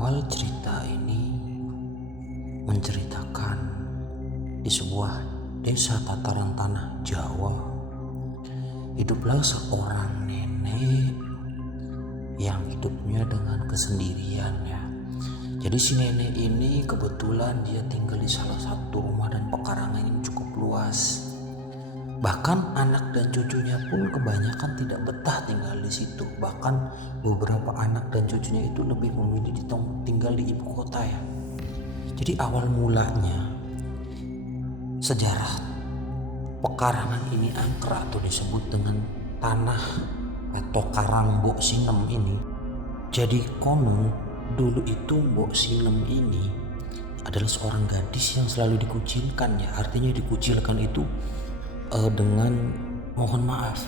Awal cerita ini menceritakan di sebuah desa tataran tanah Jawa, hiduplah seorang nenek yang hidupnya dengan kesendirian ya. Jadi si nenek ini kebetulan dia tinggal di salah satu rumah dan pekarangan yang cukup luas. Bahkan anak dan cucunya pun kebanyakan tidak betah tinggal di situ. Bahkan beberapa anak dan cucunya itu lebih memilih tinggal di ibu kota ya. Jadi awal mulanya sejarah pekarangan ini angker atau disebut dengan tanah atau karang Mbok Sinem ini. Jadi konon dulu itu Mbok Sinem ini adalah seorang gadis yang selalu dikucilkan ya. Artinya dikucilkan itu dengan mohon maaf,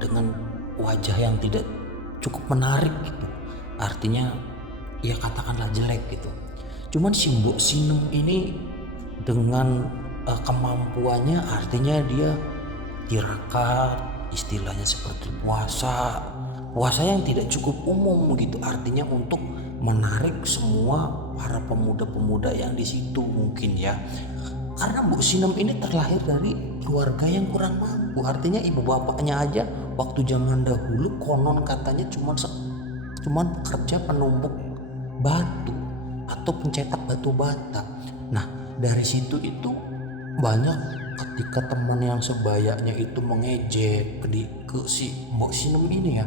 dengan wajah yang tidak cukup menarik gitu. Artinya ya katakanlah jelek gitu. Cuman si Mbok Sinem ini dengan kemampuannya, artinya dia tirakat, istilahnya seperti puasa yang tidak cukup umum gitu. Artinya untuk menarik semua para pemuda-pemuda yang di situ mungkin ya. Karena Mbok Sinem ini terlahir dari keluarga yang kurang mampu. Artinya ibu bapaknya aja waktu zaman dahulu konon katanya cuman kerja penumbuk batu atau pencetak batu bata. Nah dari situ itu banyak ketika teman yang sebayanya itu mengejek ke si Mbok Sinem ini ya,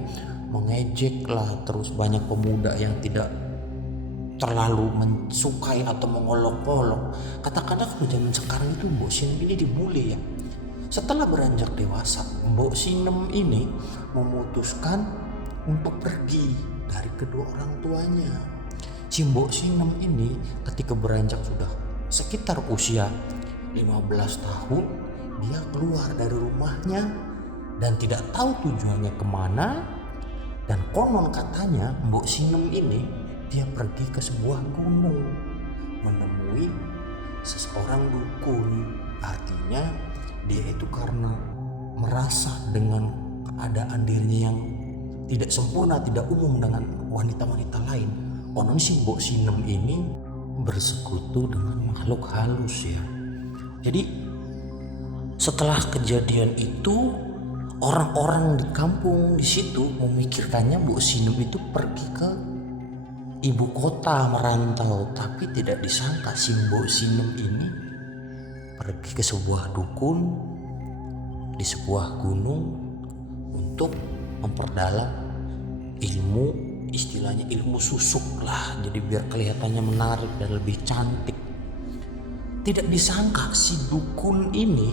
mengejek lah, terus banyak pemuda yang tidak terlalu mensukai atau mengolok-olok. Katakanlah kalau zaman sekarang itu Mbok Sinem ini dibully ya. Setelah beranjak dewasa, Mbok Sinem ini memutuskan untuk pergi dari kedua orang tuanya. Si Mbok Sinem ini ketika beranjak sudah sekitar usia 15 tahun, dia keluar dari rumahnya dan tidak tahu tujuannya kemana. Dan konon katanya Mbok Sinem ini dia pergi ke sebuah gunung menemui seseorang dukun. Artinya dia itu karena merasa dengan keadaan dirinya yang tidak sempurna, tidak umum dengan wanita-wanita lain, konon si Mbok Sinem ini bersekutu dengan makhluk halus ya. Jadi setelah kejadian itu, orang-orang di kampung di situ memikirkannya Mbok Sinem itu pergi ke ibu kota merantau, tapi tidak disangka si Mbok Sinem ini pergi ke sebuah dukun di sebuah gunung untuk memperdalam ilmu, istilahnya ilmu susuk lah, jadi biar kelihatannya menarik dan lebih cantik. Tidak disangka si dukun ini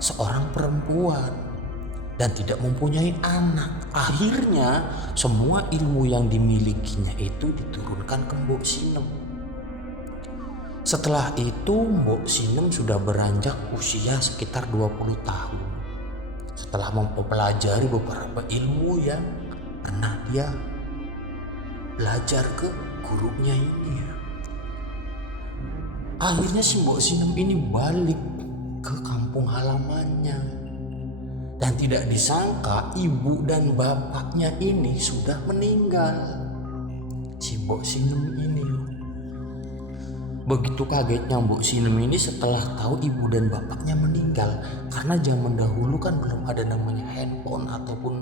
seorang perempuan dan tidak mempunyai anak. Akhirnya semua ilmu yang dimilikinya itu diturunkan ke Mbok Sinem. Setelah itu Mbok Sinem sudah beranjak usia sekitar 20 tahun. Setelah mempelajari beberapa ilmu yang pernah dia belajar ke gurunya ini, akhirnya si Mbok Sinem ini balik ke kampung halamannya. Dan tidak disangka ibu dan bapaknya ini sudah meninggal. Si Mbok Sinem ini begitu kagetnya Mbok Sinem ini setelah tahu ibu dan bapaknya meninggal. Karena zaman dahulu kan belum ada namanya handphone ataupun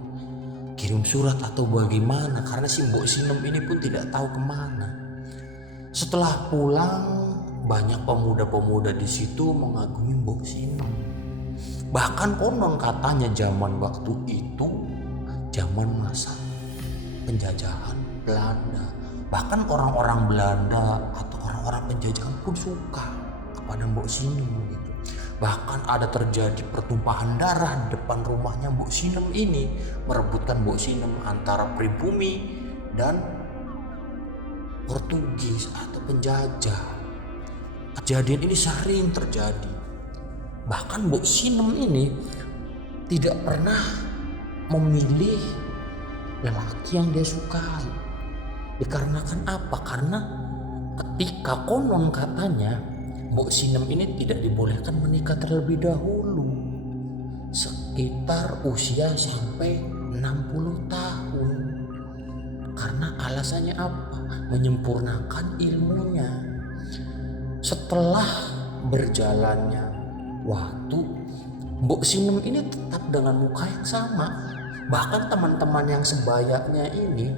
kirim surat atau bagaimana. Karena si Mbok Sinem ini pun tidak tahu kemana. Setelah pulang, banyak pemuda-pemuda di situ mengagumi Mbok Sinem. Bahkan konon katanya zaman waktu itu zaman masa penjajahan Belanda. Bahkan orang-orang Belanda atau orang-orang penjajahan pun suka kepada Mbok Sinem gitu. Bahkan ada terjadi pertumpahan darah di depan rumahnya Mbok Sinem ini, merebutkan Mbok Sinem antara pribumi dan Portugis atau penjajah. Kejadian ini sering terjadi. Bahkan Mbok Sinem ini tidak pernah memilih lelaki yang dia sukai. Dikarenakan apa? Karena ketika konon katanya Mbok Sinem ini tidak dibolehkan menikah terlebih dahulu, sekitar usia sampai 60 tahun. Karena alasannya apa? menyempurnakan ilmunya. Setelah berjalannya waktu, Mbok Sinem ini tetap dengan muka yang sama. Bahkan teman-teman yang sebayanya ini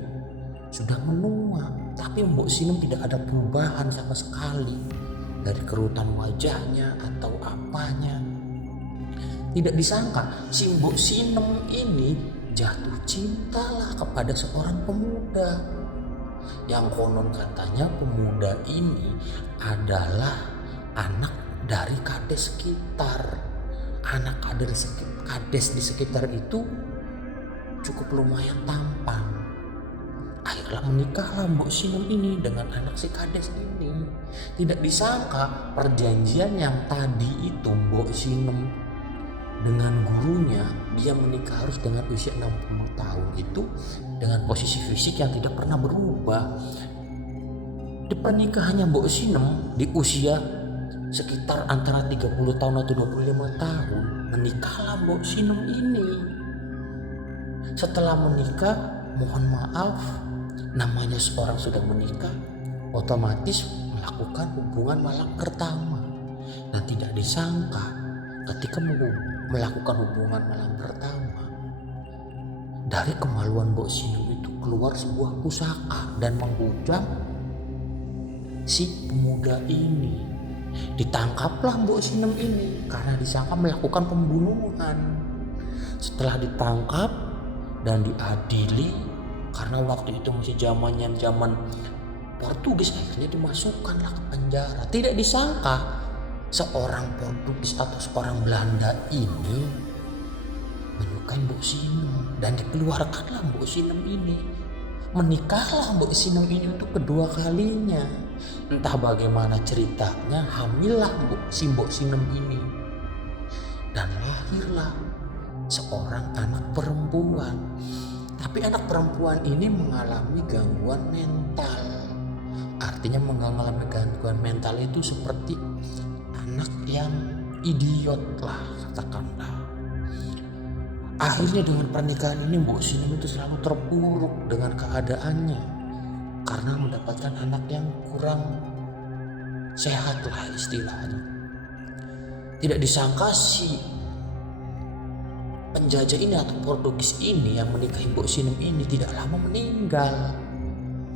sudah menua, tapi Mbok Sinem tidak ada perubahan sama sekali dari kerutan wajahnya atau apanya. Tidak disangka si Mbok Sinem ini jatuh cintalah kepada seorang pemuda yang konon katanya pemuda ini adalah anak dari kades sekitar. Anak kades di sekitar itu cukup lumayan tampan. Akhirnya menikahlah Mbok Sinem ini dengan anak si kades ini. Tidak disangka perjanjian yang tadi itu Mbok Sinem dengan gurunya, dia menikah harus dengan usia 60 tahun itu dengan posisi fisik yang tidak pernah berubah. Di pernikahannya Mbok Sinem di usia sekitar antara 30 tahun atau 25 tahun menikahlah Mbok Sinem ini. Setelah menikah, mohon maaf, namanya seorang sudah menikah otomatis melakukan hubungan malam pertama. Dan tidak disangka ketika melakukan hubungan malam pertama, dari kemaluan Mbok Sinem itu keluar sebuah pusaka dan menghujam si pemuda ini. Ditangkaplah Mbok Sinem ini karena disangka melakukan pembunuhan. Setelah ditangkap dan diadili, karena waktu itu masih zaman Portugis, akhirnya dimasukkanlah ke penjara. Tidak disangka seorang Portugis atau seorang Belanda ini menyukai Mbok Sinem dan dikeluarkanlah Mbok Sinem ini. Menikahlah Mbok Sinem ini untuk kedua kalinya. Entah bagaimana ceritanya, hamillah si Mbok Sinem ini dan lahirlah seorang anak perempuan. Tapi anak perempuan ini mengalami gangguan mental. Artinya mengalami gangguan mental itu seperti anak yang idiot lah katakanlah. Akhirnya dengan pernikahan ini Mbok Sinem itu selalu terpuruk dengan keadaannya karena mendapatkan anak yang kurang sehat lah istilahnya. Tidak disangka si penjajah ini atau Portugis ini yang menikahi Mbok Sinem ini tidak lama meninggal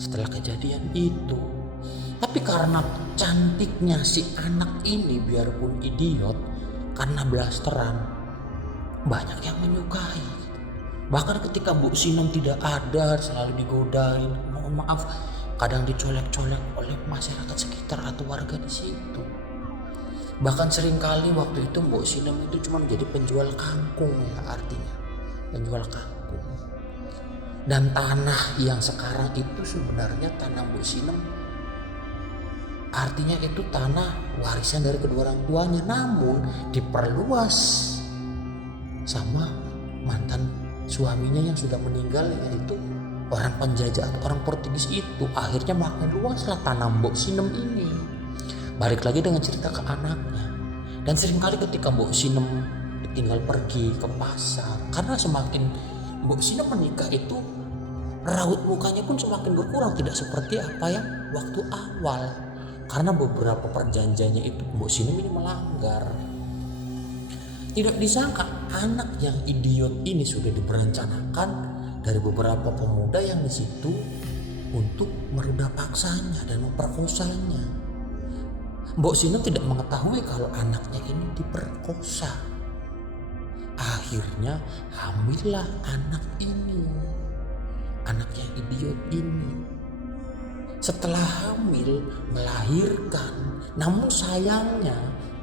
setelah kejadian itu. Tapi karena cantiknya si anak ini biarpun idiot, karena blasteran, banyak yang menyukai. Bahkan ketika Mbok Sinem tidak ada, selalu digodain, mohon maaf, kadang dicolek-colek oleh masyarakat sekitar atau warga di situ. Bahkan seringkali waktu itu Mbok Sinem itu cuma menjadi penjual kangkung ya, artinya penjual kangkung. Dan tanah yang sekarang itu sebenarnya tanah Mbok Sinem, artinya itu tanah warisan dari kedua orang tuanya, namun diperluas sama mantan suaminya yang sudah meninggal, yaitu orang penjajah atau orang Portugis itu. Akhirnya makin luaslah tanah Mbok Sinem ini. Balik lagi dengan cerita ke anaknya. Dan seringkali ketika Mbok Sinem tinggal pergi ke pasar, karena semakin Mbok Sinem menikah itu raut mukanya pun semakin berkurang, tidak seperti apa yang waktu awal. Karena beberapa perjanjiannya itu Mbok Sinem ini melanggar. Tidak disangka anak yang idiot ini sudah diperencanakan dari beberapa pemuda yang di situ untuk merudah paksanya dan memperkosanya. Mbok Sinem tidak mengetahui kalau anaknya ini diperkosa. Akhirnya hamillah anak ini, anak yang idiot ini. Setelah hamil melahirkan, namun sayangnya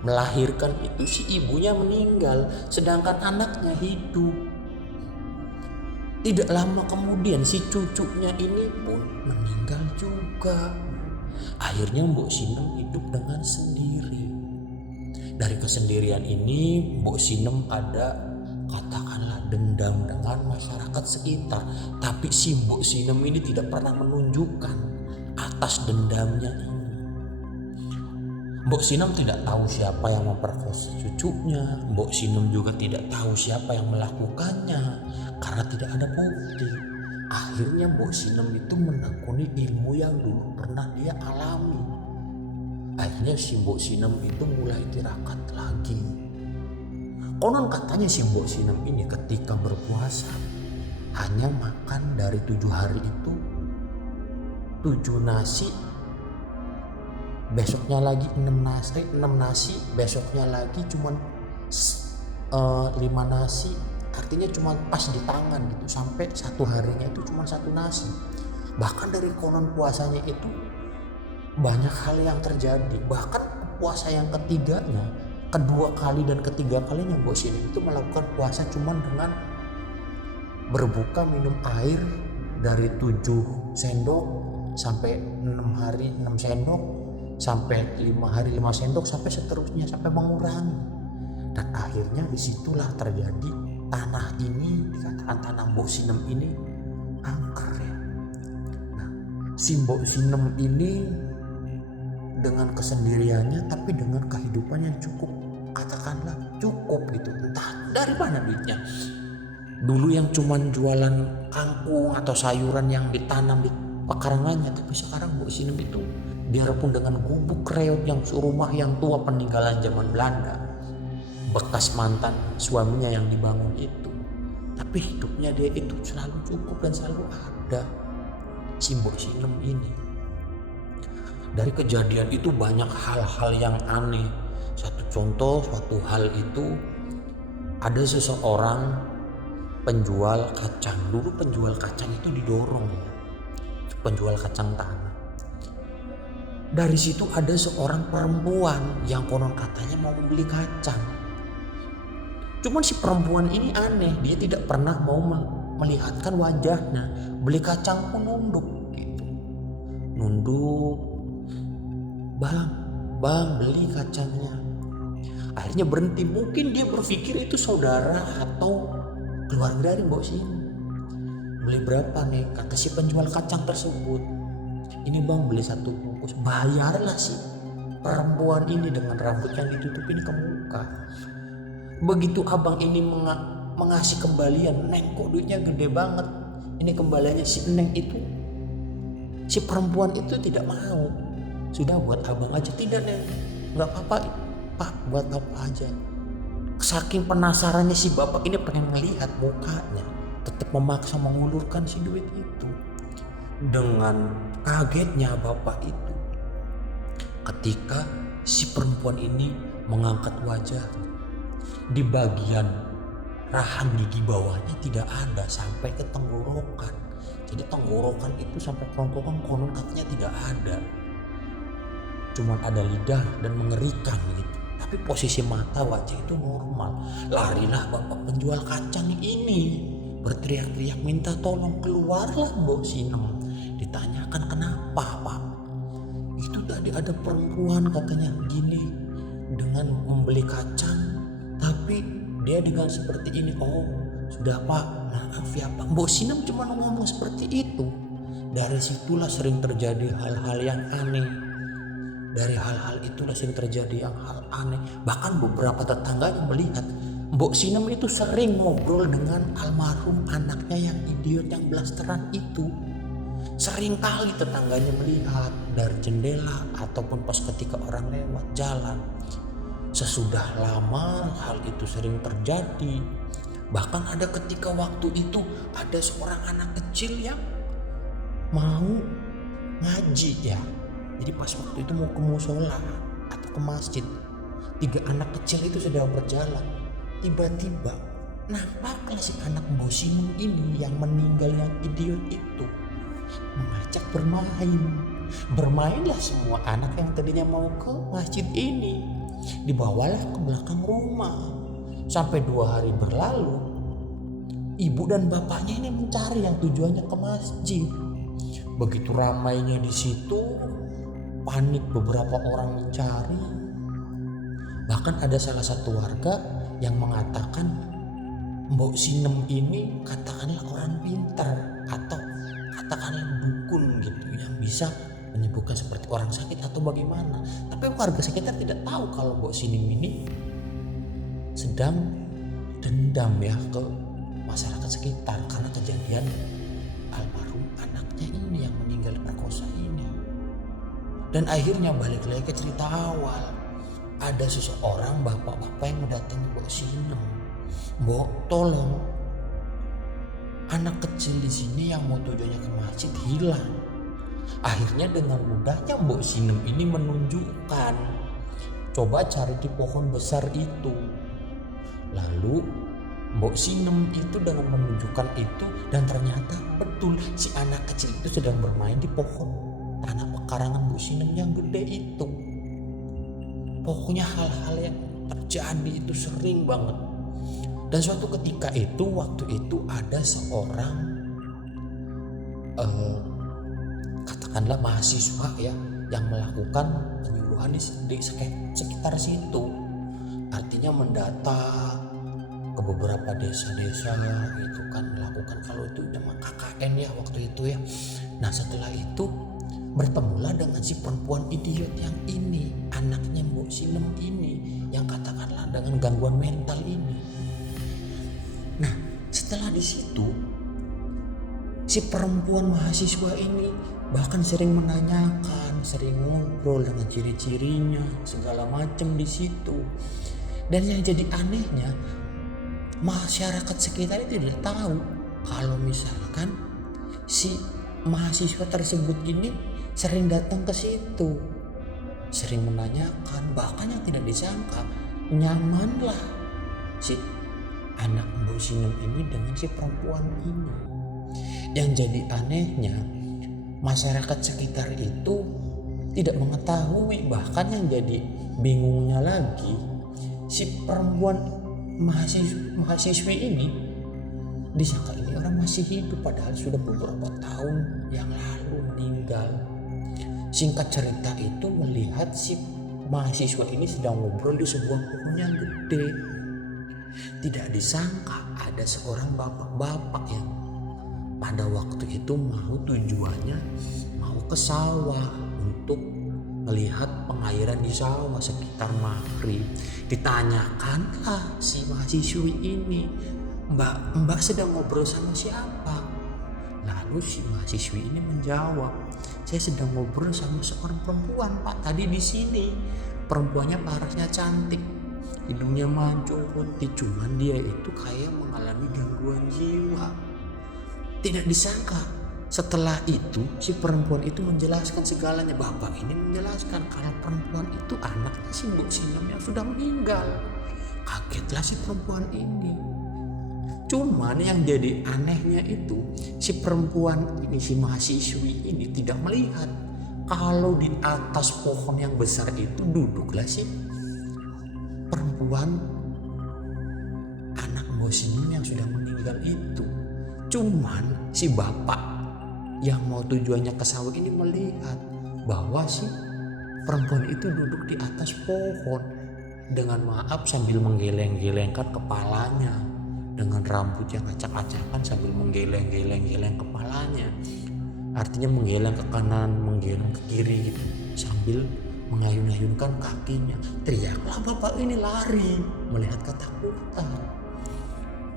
melahirkan itu si ibunya meninggal, sedangkan anaknya hidup. Tidak lama kemudian si cucunya ini pun meninggal juga. Akhirnya Mbok Sinem hidup dengan sendiri. Dari kesendirian ini Mbok Sinem ada katakanlah dendam dengan masyarakat sekitar. Tapi si Mbok Sinem ini tidak pernah menunjukkan atas dendamnya ini. Mbok Sinem tidak tahu siapa yang memperkosa cucunya. Mbok Sinem juga tidak tahu siapa yang melakukannya karena tidak ada bukti. Akhirnya Mbok Sinem itu menekuni ilmu yang dulu pernah dia alami. Akhirnya si Mbok Sinem itu mulai tirakat lagi. Konon katanya si Mbok Sinem ini ketika berpuasa hanya makan dari 7 hari itu 7 nasi, besoknya lagi 6 nasi, besoknya lagi cuman 5 nasi. Artinya cuma pas di tangan gitu, sampai 1 harinya itu cuma 1 nasi. Bahkan dari konon puasanya itu banyak hal yang terjadi. Bahkan puasa yang ketiganya, kedua kali dan ketiga kalinya Mbok Sinem itu melakukan puasa cuma dengan berbuka minum air dari 7 sendok sampai 6 hari 6 sendok, sampai 5 hari 5 sendok, sampai seterusnya, sampai mengurangi. Dan akhirnya disitulah terjadi tanah ini, dikatakan tanah Mbok Sinem ini angker ya. Nah, si Mbok Sinem ini dengan kesendiriannya tapi dengan kehidupan yang cukup, katakanlah cukup gitu. Entah dari mana duitnya. Dulu yang cuman jualan kangkung atau sayuran yang ditanam di pekarangannya, tapi sekarang Mbok Sinem itu biarpun dengan gubuk reot yang rumah yang tua peninggalan zaman Belanda, bekas mantan suaminya yang dibangun itu, tapi hidupnya dia itu selalu cukup dan selalu ada. Si Mbok Sinem ini, dari kejadian itu banyak hal-hal yang aneh. Suatu hal itu, ada seseorang penjual kacang. Dulu penjual kacang itu didorong ya, penjual kacang tanah. Dari situ ada seorang perempuan yang konon katanya mau membeli kacang. Cuman si perempuan ini aneh, dia tidak pernah mau melihatkan wajahnya. Beli kacang pun nunduk gitu. Nunduk, bang beli kacangnya. Akhirnya berhenti, mungkin dia berpikir itu saudara atau keluarga dari Mbok Sinem. Beli berapa nih, kata si penjual kacang tersebut. Ini bang, beli 1 bungkus. Bayarlah si perempuan ini dengan rambut yang ditutupin ke muka. Begitu abang ini mengasih kembalian, "Neng kok duitnya gede banget, ini kembaliannya," si Neng itu, si perempuan itu tidak mau. "Sudah buat abang aja." "Tidak Neng, gak apa-apa Pak, buat apa aja." Saking penasarannya si bapak ini pengen melihat mukanya, tetap memaksa mengulurkan si duit itu. Dengan kagetnya bapak itu ketika si perempuan ini mengangkat wajahnya, di bagian rahang gigi bawahnya tidak ada sampai ke tenggorokan. Jadi tenggorokan itu sampai kerongkongan konon katanya tidak ada, cuma ada lidah dan mengerikan gitu. Tapi posisi mata wajah itu normal. Larilah bapak penjual kacang ini, berteriak-teriak minta tolong. Keluarlah Mbok Sinem, ditanyakan kenapa Pak. Itu tadi ada perempuan katanya gini, dengan membeli kacang, tapi dia dengan seperti ini. "Oh sudah Pak, maaf ya Pak." Mbok Sinem cuma ngomong seperti itu. Dari situlah sering terjadi hal-hal yang aneh. Dari hal-hal itulah sering terjadi yang hal aneh. Bahkan beberapa tetangganya melihat Mbok Sinem itu sering ngobrol dengan almarhum anaknya yang idiot, yang blasteran itu. Sering kali tetangganya melihat dari jendela ataupun pas ketika orang lewat jalan. Sesudah lama hal itu sering terjadi. Bahkan ada ketika waktu itu ada seorang anak kecil yang mau ngaji ya. Jadi pas waktu itu mau ke musola atau ke masjid, 3 anak kecil itu sedang berjalan. Tiba-tiba nampaklah si anak Mbok Sinem ini yang meninggal, yang idiot itu, mengajak bermain. Bermainlah semua anak yang tadinya mau ke masjid ini, dibawalah ke belakang rumah. Sampai 2 hari berlalu, ibu dan bapaknya ini mencari yang tujuannya ke masjid. Begitu ramainya di situ, panik beberapa orang mencari. Bahkan ada salah satu warga yang mengatakan Mbok Sinem ini katakanlah orang pintar atau katakanlah dukun gitu, yang bisa menyembuhkan seperti orang sakit atau bagaimana. Tapi warga sekitar tidak tahu kalau Mbok Sinem ini sedang dendam ya ke masyarakat sekitar karena kejadian almarhum anaknya ini yang meninggal perkosa ini. Dan akhirnya balik lagi ke cerita awal. Ada seseorang bapak-bapak yang mendatangi Mbok Sinem. Mbok, tolong, anak kecil di sini yang mau tujuannya ke masjid hilang. Akhirnya dengan mudahnya Mbok Sinem ini menunjukkan, coba cari di pohon besar itu. Lalu Mbok Sinem itu dengan menunjukkan itu, dan ternyata betul si anak kecil itu sedang bermain di pohon tanah pekarangan Mbok Sinem yang gede itu. Pokoknya hal-hal yang terjadi itu sering banget. Dan suatu ketika itu, waktu itu ada seorang katakanlah mahasiswa ya, yang melakukan penyuluhan di sekitar situ. Artinya mendata ke beberapa desa-desa ya, itu kan melakukan, kalau itu nama KKN ya waktu itu ya. Nah setelah itu bertemulah dengan si perempuan idiot yang ini, anaknya Mbok Sinem ini, yang katakanlah dengan gangguan mental ini. Nah setelah di situ si perempuan mahasiswa ini bahkan sering menanyakan, sering ngobrol dengan ciri-cirinya segala macam di situ. Dan yang jadi anehnya, masyarakat sekitar itu tidak tahu kalau misalkan si mahasiswa tersebut ini sering datang ke situ, sering menanyakan. Bahkan yang tidak disangka, nyamanlah si anak Mbok Sinem ini dengan si perempuan ini. Yang jadi anehnya, masyarakat sekitar itu tidak mengetahui. Bahkan yang jadi bingungnya lagi, si perempuan mahasiswi ini disangka ini orang masih hidup, padahal sudah beberapa tahun yang lalu meninggal. Singkat cerita itu, melihat si mahasiswa ini sedang ngobrol di sebuah pohon yang gede. Tidak disangka ada seorang bapak-bapak yang pada waktu itu tujuannya mau ke sawah untuk melihat pengairan di sawah sekitar maghrib. Ditanyakanlah si mahasiswi ini, Mbak sedang ngobrol sama siapa? Lalu si mahasiswi ini menjawab, saya sedang ngobrol sama seorang perempuan, Pak. Tadi di sini perempuannya parasnya cantik, hidungnya mancung putih, cuman dia itu kayak mengalami gangguan jiwa. Tidak disangka setelah itu si perempuan itu menjelaskan segalanya. Bapak ini menjelaskan kalau perempuan itu anaknya si Mbok Sinem yang sudah meninggal. Kagetlah si perempuan ini. Cuman yang jadi anehnya itu, si perempuan ini, si mahasiswi ini tidak melihat kalau di atas pohon yang besar itu duduklah si perempuan anak Mbok Sinem yang sudah meninggal itu. Cuman si bapak yang mau tujuannya ke sawah ini melihat bahwa si perempuan itu duduk di atas pohon dengan maaf sambil menggeleng-gelengkan kepalanya, dengan rambut yang acak-acakan sambil menggeleng-geleng kepalanya. Artinya menggeleng ke kanan, menggeleng ke kiri gitu, sambil mengayun-ayunkan kakinya. Teriaklah bapak ini lari melihat ketakutan.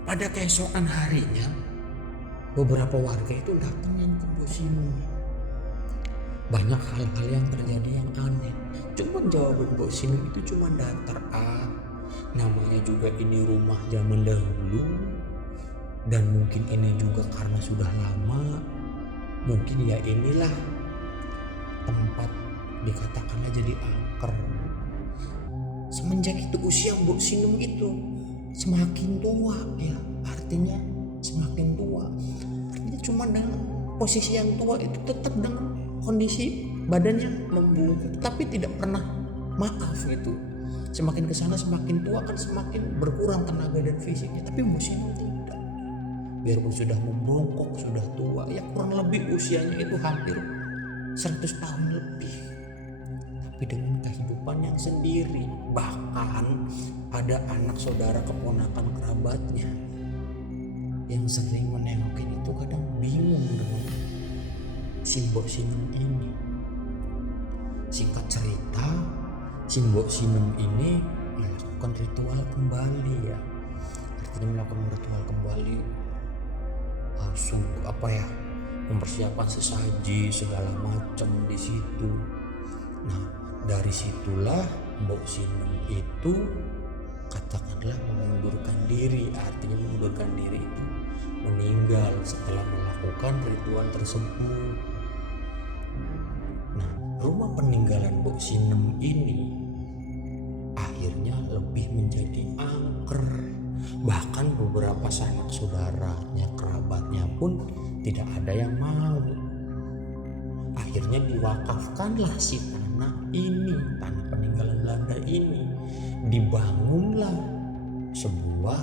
Pada keesokan harinya, beberapa warga itu datangin ke Mbok Sinem. Banyak hal-hal yang terjadi yang aneh. Cuman jawaban Mbok Sinem itu cuma datar. Namanya juga ini rumah zaman dahulu, dan mungkin ini juga karena sudah lama, mungkin ya inilah tempat dikatakanlah jadi angker. Semenjak itu usia Mbok Sinem itu semakin tua ya, artinya semakin tua. Artinya cuma dengan posisi yang tua itu tetap dengan kondisi badannya membungkuk, tapi tidak pernah maaf gitu. Semakin kesana semakin tua kan semakin berkurang tenaga dan fisiknya, tapi Mbok Sinem tidak. Biarpun sudah membungkuk, sudah tua, ya kurang lebih usianya itu hampir 100 tahun lebih, tapi dengan kehidupan yang sendiri. Bahkan ada anak saudara keponakan kerabatnya yang sering menengokin itu kadang bingung dengan si Mbok Sinem ini. Singkat cerita, si Mbok Sinem ini melakukan ritual kembali ya, artinya melakukan ritual kembali mempersiapkan sesaji segala macam di situ. Nah, dari situlah Mbok Sinem itu katakanlah mengundurkan diri. Artinya mengundurkan diri itu meninggal setelah melakukan ritual tersebut. Nah, rumah peninggalan Mbok Sinem ini akhirnya lebih menjadi angker. Bahkan beberapa sanak saudaranya, kerabatnya pun tidak ada yang mau. Akhirnya diwakafkanlah si tanah ini, tanah peninggalan Belanda ini. Dibangunlah sebuah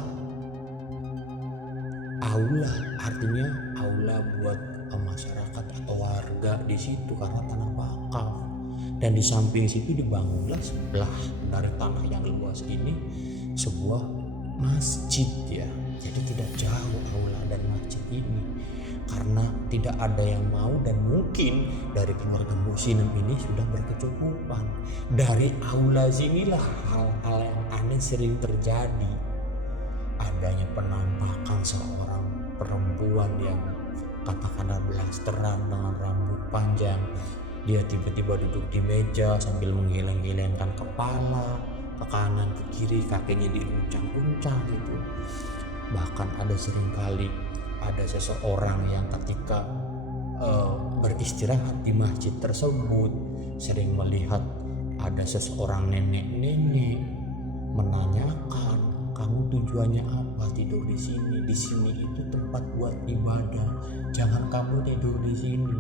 aula, artinya aula buat masyarakat atau warga di situ karena tanah wakaf. Dan di samping situ dibangunlah sebelah dari tanah yang luas ini sebuah masjid ya. Jadi tidak jauh aula dan masjid ini, karena tidak ada yang mau dan mungkin dari keluarga Mbok Sinem ini sudah berkecukupan. Dari aula sinilah hal-hal yang aneh sering terjadi. Adanya penampakan seorang perempuan yang katakanlah blasteran dengan rambut panjang. Dia tiba-tiba duduk di meja sambil menggeleng-gelengkan kepala ke kanan ke kiri, kakinya diuncang-uncang gitu. Bahkan ada seringkali ada seseorang yang ketika beristirahat di masjid tersebut sering melihat ada seseorang nenek-nenek menanyakan, kamu tujuannya apa tidur di sini? Di sini itu tempat buat ibadah, jangan kamu tidur di sini.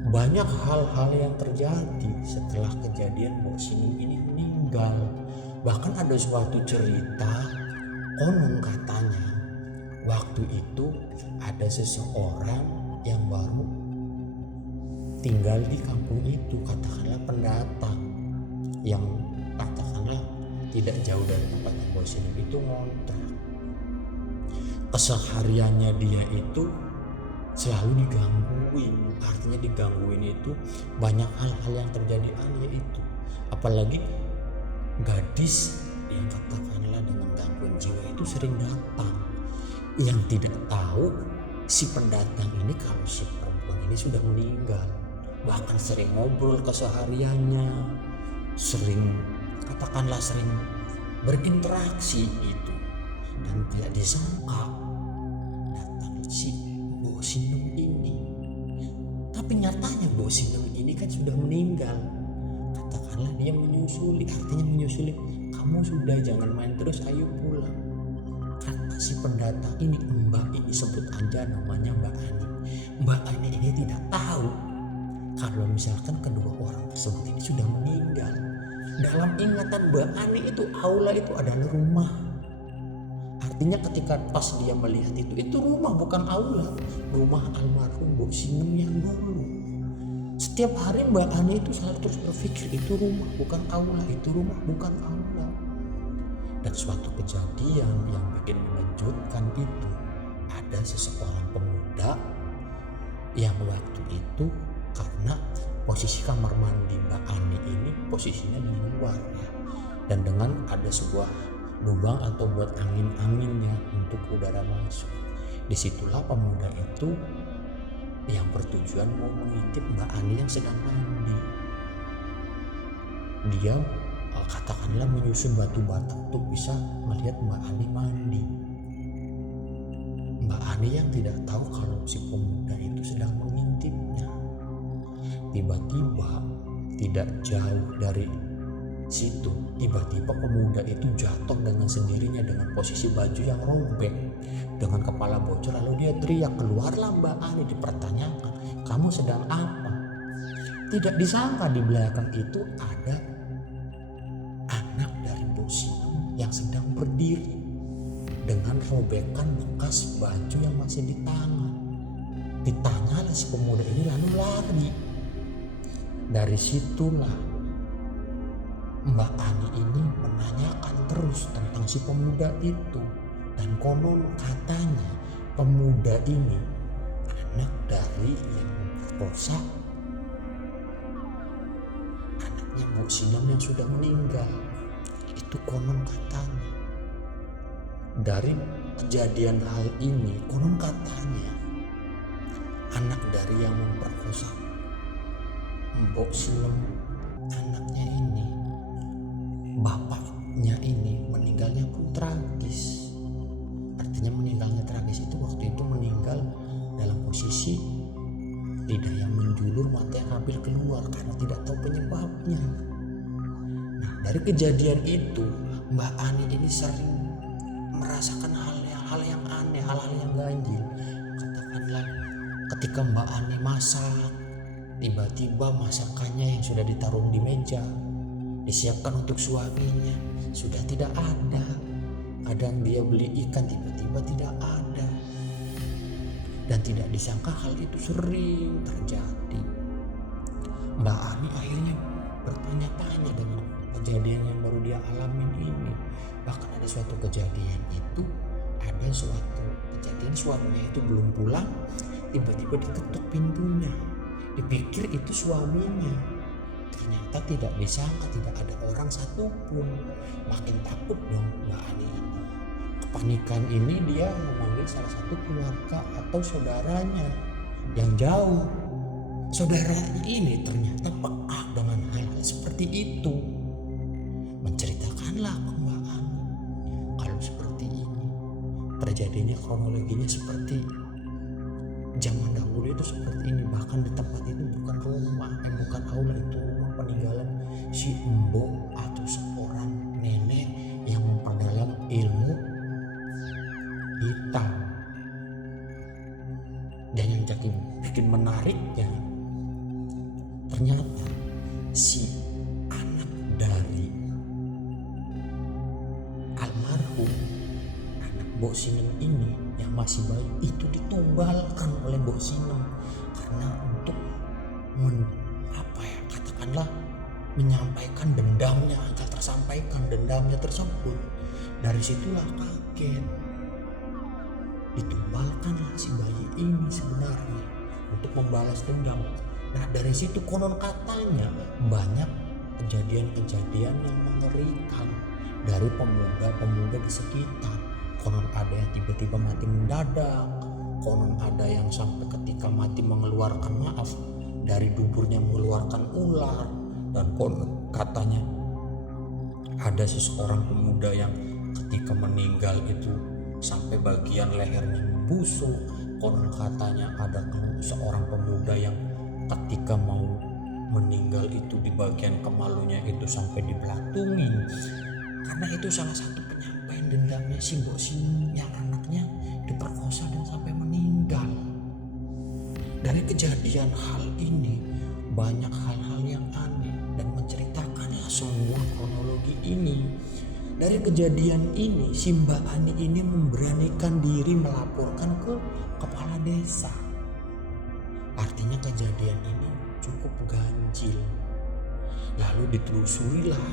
Banyak hal-hal yang terjadi setelah kejadian Mbok Sinem ini meninggal. Bahkan ada suatu cerita, konon katanya waktu itu ada seseorang yang baru tinggal di kampung itu, katakanlah pendatang yang katakanlah tidak jauh dari tempatnya Mbok Sinem itu ngontrak. Kesehariannya dia itu selalu digangguin. Artinya digangguin itu banyak hal-hal yang terjadi aneh itu. Apalagi gadis yang katakanlah dengan gangguan jiwa itu sering datang. Yang tidak tahu si pendatang ini kalau si perempuan ini sudah meninggal. Bahkan sering ngobrol kesehariannya, sering katakanlah sering berinteraksi gitu. Dan tidak disangka datang si Mbok Sinem ini. Tapi nyatanya Mbok Sinem ini kan sudah meninggal. Katakanlah dia menyusuli, artinya menyusuli, kamu sudah, jangan main terus, ayo pulang. Kata si pendatang ini, Mbak ini, sebut aja namanya Mbak Ani. Mbak Ani ini tidak tahu kalau misalkan kedua orang tersebut ini sudah meninggal. Dalam ingatan Mbak Ani itu aula itu adalah rumah. Artinya ketika pas dia melihat itu rumah bukan aula, rumah almarhum Mbok Sinem yang dulu. Setiap hari Mbak Ani itu selalu terus berpikir itu rumah bukan aula, itu rumah bukan aula. Dan suatu kejadian yang bikin menakjubkan itu, ada seseorang pemuda yang waktu itu karena posisi kamar mandi Mbak Ani ini posisinya di luar ya, dan dengan ada sebuah lubang atau buat angin-anginnya untuk udara masuk. Disitulah pemuda itu yang bertujuan mau mengintip Mbak Ani yang sedang mandi. Dia katakanlah menyusun batu bata untuk bisa melihat Mbak Ani mandi. Mbak Ani yang tidak tahu kalau si pemuda itu sedang mengintipnya. Tiba-tiba tidak jauh dari situ, tiba-tiba pemuda itu jatuh dengan sendirinya dengan posisi baju yang robek, dengan kepala bocor. Lalu dia teriak, keluarlah Mbak Ani. Dipertanyakan, kamu sedang apa? Tidak disangka di belakang itu ada anak dari Mbok Sinem yang sedang berdiri dengan robekan bekas baju yang masih di tangan. Ditanyalah si pemuda ini lalu lari. Dari situlah Mbak Ani ini menanyakan terus tentang si pemuda itu, dan konon katanya pemuda ini anak dari yang memperkosa anaknya Mbok Sinem yang sudah meninggal. Itu konon katanya. Dari kejadian hal ini konon katanya anak dari yang memperkosa Mbok Sinem. Anaknya ini, bapaknya ini meninggalnya pun tragis. Artinya meninggalnya tragis itu waktu itu meninggal dalam posisi lidah yang menjulur, mata yang hampir keluar karena tidak tahu penyebabnya. Nah, dari kejadian itu Mbak Ani ini sering merasakan hal yang aneh, hal-hal yang ganjil. Katakanlah ketika Mbak Ani masak, tiba-tiba masakannya yang sudah ditaruh di meja disiapkan untuk suaminya sudah tidak ada. Kadang dia beli ikan tiba-tiba tidak ada. Dan tidak disangka hal itu sering terjadi. Mbak Ani akhirnya bertanya-tanya dengan kejadian yang baru dia alamin ini. Bahkan ada suatu kejadian itu, ada suatu kejadian suaminya itu belum pulang, tiba-tiba diketuk pintunya. Dipikir itu suaminya, ternyata tidak disangka tidak ada orang satupun. Makin takut dong Mbak Ani ini. Kepanikan ini dia memanggil salah satu keluarga atau saudaranya yang jauh. Saudaranya ini ternyata peka dengan hal-hal seperti itu. Menceritakanlah ke Mbak Ani kalau seperti ini. Terjadinya kronologinya seperti zaman dahulu itu seperti ini. Bahkan di tempat itu bukan rumah, bukan aula, itu rumah peninggalan si Mbok atau seorang nenek yang memperdalam ilmu hitam. Dan yang bikin menariknya, ternyata si anak dari almarhum anak Mbok Sinem ini yang masih bayi itu ditumbalkan oleh Mbok Sinem karena untuk katakanlah menyampaikan dendamnya, agar tersampaikan dendamnya tersebut. Dari situlah kaget, ditumbalkanlah si bayi ini sebenarnya untuk membalas dendam. Nah, dari situ konon katanya banyak kejadian-kejadian yang mengerikan dari pemuda-pemuda di sekitar. Konon ada yang tiba-tiba mati mendadak, konon ada yang sampai ketika mati mengeluarkan dari duburnya mengeluarkan ular, dan konon katanya ada seseorang pemuda yang ketika meninggal itu sampai bagian lehernya membusuk. Konon katanya ada seorang pemuda yang ketika mau meninggal itu di bagian kemalunya itu sampai dibelatungi. Karena itu salah satu penyampaian dendamnya si Mbok Sinem yang anaknya diperkosa dan sampai meninggal. Dari kejadian hal ini banyak hal-hal yang aneh dan menceritakanlah semua kronologi ini. Dari kejadian ini si Mbak Ani ini memberanikan diri melaporkan ke kepala desa. Artinya kejadian ini cukup ganjil. Lalu ditelusurilah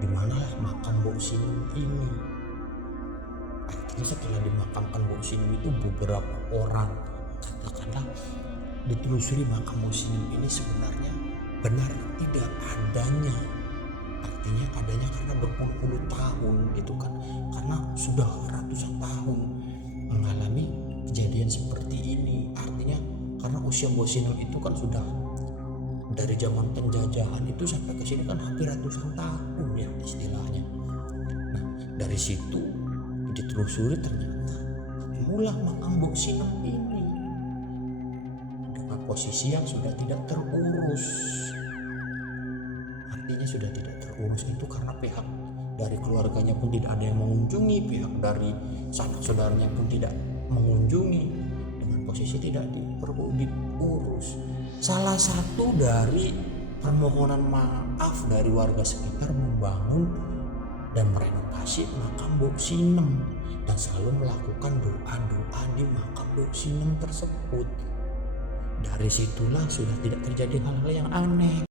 di manalah makam Mbok Sinem ini. Artinya setelah dimakamkan Mbok Sinem itu beberapa orang, katakanlah ditelusuri makam Mbok Sinem ini sebenarnya benar tidak adanya. Artinya adanya karena berpuluh-puluh tahun gitu kan, karena sudah ratusan tahun mengalami kejadian seperti ini. Artinya karena usia Mbok Sinem itu kan sudah dari zaman penjajahan itu sampai ke sini kan hampir ratusan tahun ya istilahnya. Nah, dari situ ditelusuri ternyata mulai makam Mbok Sinem ini dengan posisi yang sudah tidak terurus. Artinya sudah tidak terurus itu karena pihak dari keluarganya pun tidak ada yang mengunjungi, pihak dari sanak saudaranya pun tidak mengunjungi, dengan posisi tidak diurus. Salah satu dari permohonan maaf dari warga sekitar membangun dan merenovasi makam Mbok Sinem dan selalu melakukan doa-doa di makam Mbok Sinem tersebut. Dari situlah sudah tidak terjadi hal-hal yang aneh.